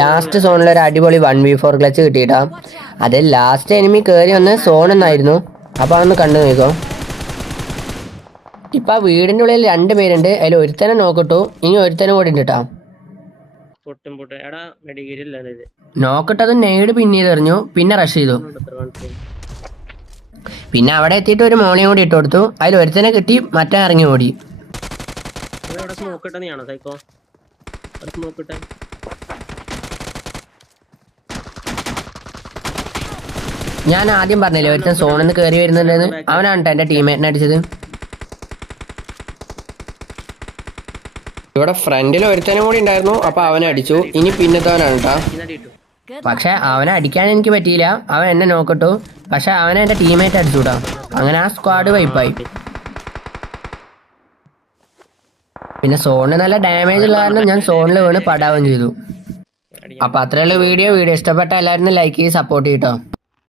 Last സോണിൽ ഒരു അടിപൊളി 1v4 ക്ലച്ച് കിട്ടിയിട്ടാ. അത് ലാസ്റ്റ് എനിമി കയറി വന്ന് സോൺ എന്നായിരുന്നു. അപ്പൊ അതൊന്ന് കണ്ടു നോക്കോ. ഇപ്പൊ ആ വീടിന്റെ ഉള്ളിൽ 2 പേരുണ്ട്. അതിൽ ഒരുത്തനെ നോക്കട്ടു, ഇനി ഒരുത്തനും കൂടി ഉണ്ട് കേട്ടാ. നോക്കട്ടത് നെയ്ഡ് പിന്നീട് എറിഞ്ഞു, പിന്നെ റഷ് ചെയ്തു. പിന്നെ അവിടെ എത്തിയിട്ട് ഒരു മോളിയും കൂടി ഇട്ട് കൊടുത്തു. അതിൽ ഒരുത്തനെ കിട്ടി, മറ്റേ ഇറങ്ങി ഓടി. ഞാൻ ആദ്യം പറഞ്ഞില്ലേ ഒരുത്തൻ സോണിൽ നിന്ന് കയറി വരുന്നുണ്ടെന്ന്, അവനാണ് കേട്ടോ എന്റെ ടീമേറ്റിനെ അടിച്ചത്. ഇവിടെ ഫ്രണ്ടിൽ ഒരുത്തനും കൂടി ഉണ്ടായിരുന്നു, അപ്പൊ അവനെ അടിച്ചു. ഇനി പിന്നത്തവനാണ് കേട്ടോ. പക്ഷെ അവനെ അടിക്കാൻ എനിക്ക് പറ്റിയില്ല, അവൻ എന്നെ നോക്കട്ടു. പക്ഷെ അവനെ എന്റെ ടീമേറ്റ് അടിച്ചുകൂടാ. അങ്ങനെ ആ സ്ക്വാഡ് വൈപ്പായി. പിന്നെ സോണിന് നല്ല ഡാമേജ് ഉള്ള കാരണം ഞാൻ സോണിൽ വീണ് പടാവും ചെയ്തു. അപ്പൊ അത്രയുള്ള വീഡിയോ ഇഷ്ടപ്പെട്ട എല്ലാവരും ലൈക്ക് ചെയ്ത് സപ്പോർട്ട് ചെയ്യട്ടോ.